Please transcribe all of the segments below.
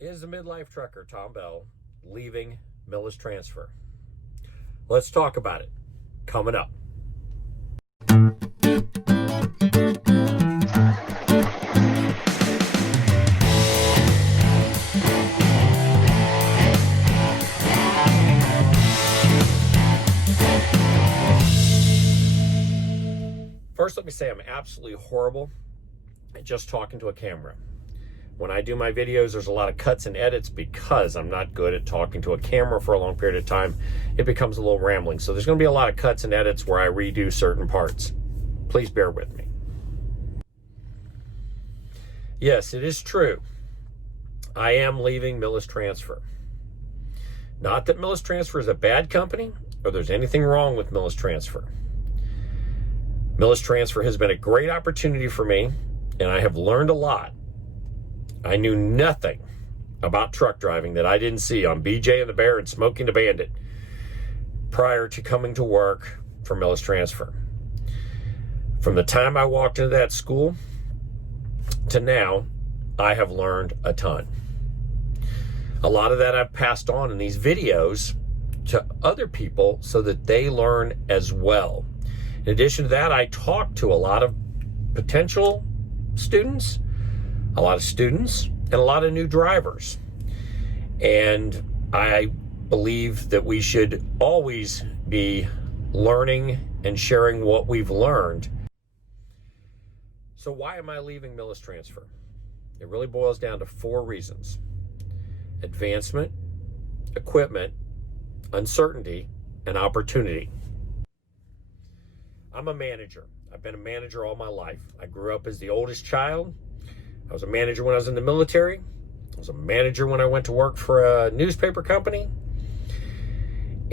Is the midlife trucker Tom Bell leaving Millis Transfer? Let's talk about it. Coming up. First, let me say I'm absolutely horrible at just talking to a camera. When I do my videos, there's a lot of cuts and edits because I'm not good at talking to a camera for a long period of time. It becomes a little rambling. So there's going to be a lot of cuts and edits where I redo certain parts. Please bear with me. Yes, it is true. I am leaving Millis Transfer. Not that Millis Transfer is a bad company or there's anything wrong with Millis Transfer. Millis Transfer has been a great opportunity for me, and I have learned a lot. I knew nothing about truck driving that I didn't see on BJ and the Bear and Smoking the Bandit prior to coming to work for Millis Transfer. From the time I walked into that school to now, I have learned a ton. A lot of that I've passed on in these videos to other people so that they learn as well. In addition to that, I talk to a lot of potential students, a lot of students, and a lot of new drivers. And I believe that we should always be learning and sharing what we've learned. So why am I leaving Millis Transfer? It really boils down to 4 reasons: advancement, equipment, uncertainty, and opportunity. I'm a manager. I've been a manager all my life. I grew up as the oldest child. I was a manager when I was in the military. I was a manager when I went to work for a newspaper company.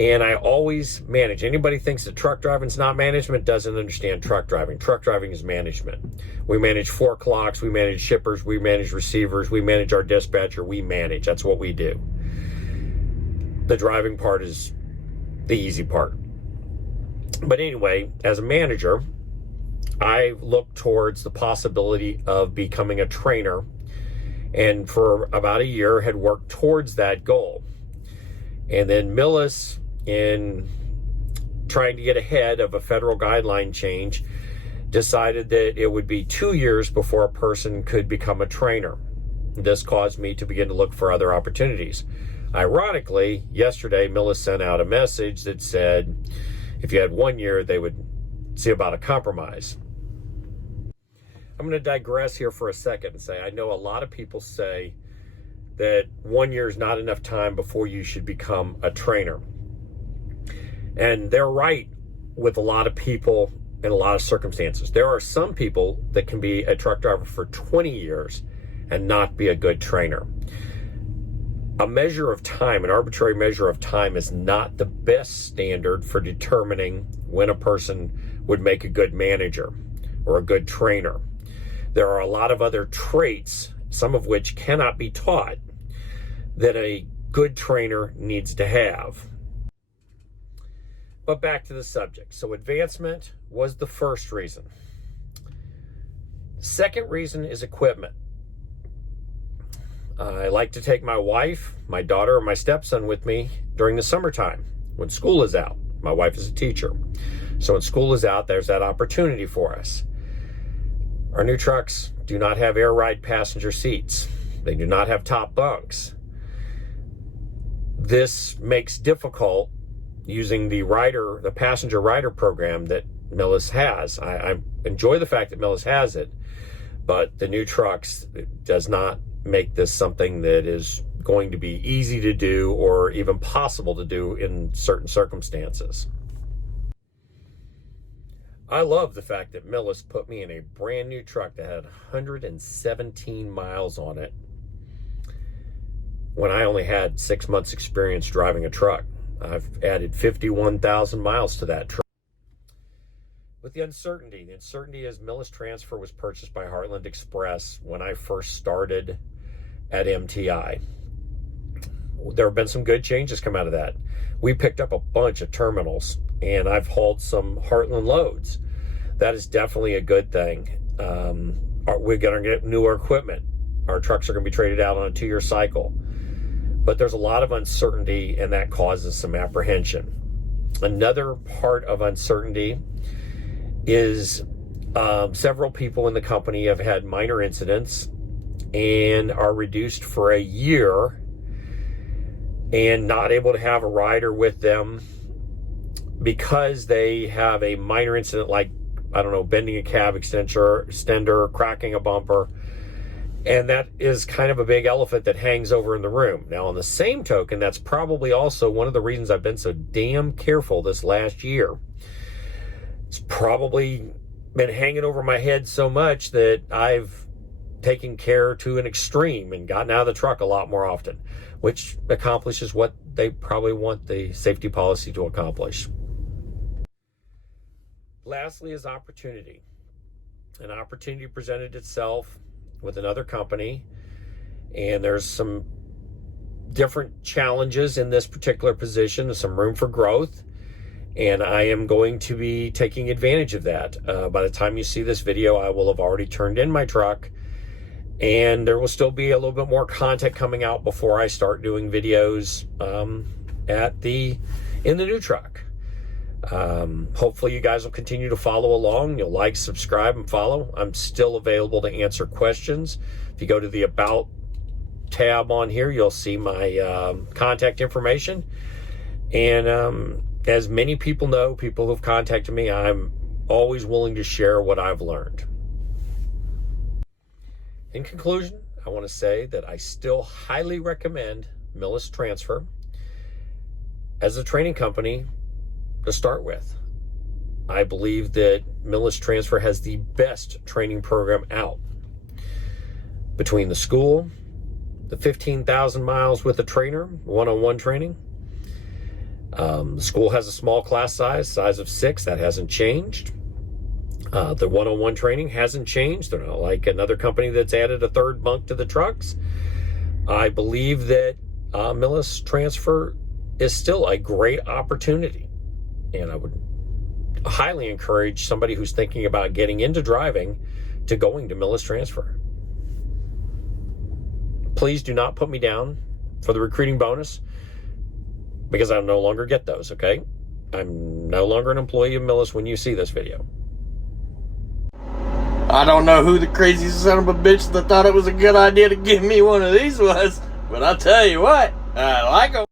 And I always manage. Anybody thinks that truck driving is not management doesn't understand truck driving. Truck driving is management. We manage 4 clocks. We manage shippers. We manage receivers. We manage our dispatcher. We manage. That's what we do. The driving part is the easy part. But anyway, as a manager, I looked towards the possibility of becoming a trainer, and for about a year had worked towards that goal. And then Millis, in trying to get ahead of a federal guideline change, decided that it would be 2 years before a person could become a trainer. This caused me to begin to look for other opportunities. Ironically, yesterday Millis sent out a message that said if you had 1 year, they would see about a compromise. I'm going to digress here for a second and say I know a lot of people say that 1 year is not enough time before you should become a trainer. And they're right with a lot of people in a lot of circumstances. There are some people that can be a truck driver for 20 years and not be a good trainer. A measure of time, an arbitrary measure of time, is not the best standard for determining when a person would make a good manager or a good trainer. There are a lot of other traits, some of which cannot be taught, that a good trainer needs to have. But back to the subject. So advancement was the first reason. Second reason is equipment. I like to take my wife, my daughter, and my stepson with me during the summertime when school is out. My wife is a teacher. So when school is out, there's that opportunity for us. Our new trucks do not have air ride passenger seats. They do not have top bunks. This makes difficult using the passenger rider program that Millis has. I enjoy the fact that Millis has it, but the new trucks does not make this something that is going to be easy to do or even possible to do in certain circumstances. I love the fact that Millis put me in a brand new truck that had 117 miles on it when I only had 6 months experience driving a truck. I've added 51,000 miles to that truck. With the uncertainty is Millis Transfer was purchased by Heartland Express when I first started at MTI. There have been some good changes come out of that. We picked up a bunch of terminals, and I've hauled some Heartland loads. That is definitely a good thing. We're going to get newer equipment. Our trucks are going to be traded out on a 2-year cycle. But there's a lot of uncertainty, and that causes some apprehension. Another part of uncertainty is several people in the company have had minor incidents and are reduced for a year and not able to have a rider with them because they have a minor incident like, I don't know, bending a cab extender, cracking a bumper. And that is kind of a big elephant that hangs over in the room. Now, on the same token, that's probably also one of the reasons I've been so damn careful this last year. It's probably been hanging over my head so much that I've taken care to an extreme and gotten out of the truck a lot more often, which accomplishes what they probably want the safety policy to accomplish. Lastly is opportunity. An opportunity presented itself with another company, and there's some different challenges in this particular position, some room for growth, and I am going to be taking advantage of that. By the time you see this video, I will have already turned in my truck, and there will still be a little bit more content coming out before I start doing videos in the new truck. Hopefully you guys will continue to follow along. You'll like, subscribe, and follow. I'm still available to answer questions. If you go to the About tab on here, you'll see my contact information. And as many people know, people who've contacted me, I'm always willing to share what I've learned. In conclusion, I want to say that I still highly recommend Millis Transfer as a training company to start with. I believe that Millis Transfer has the best training program out. Between the school, the 15,000 miles with a trainer, one-on-one training. The school has a small class size of 6. That hasn't changed. The one-on-one training hasn't changed. They're not like another company that's added a third bunk to the trucks. I believe that Millis Transfer is still a great opportunity. And I would highly encourage somebody who's thinking about getting into driving to going to Millis Transfer. Please do not put me down for the recruiting bonus, because I'll no longer get those, okay? I'm no longer an employee of Millis when you see this video. I don't know who the crazy son of a bitch that thought it was a good idea to give me one of these was, but I'll tell you what, I like them.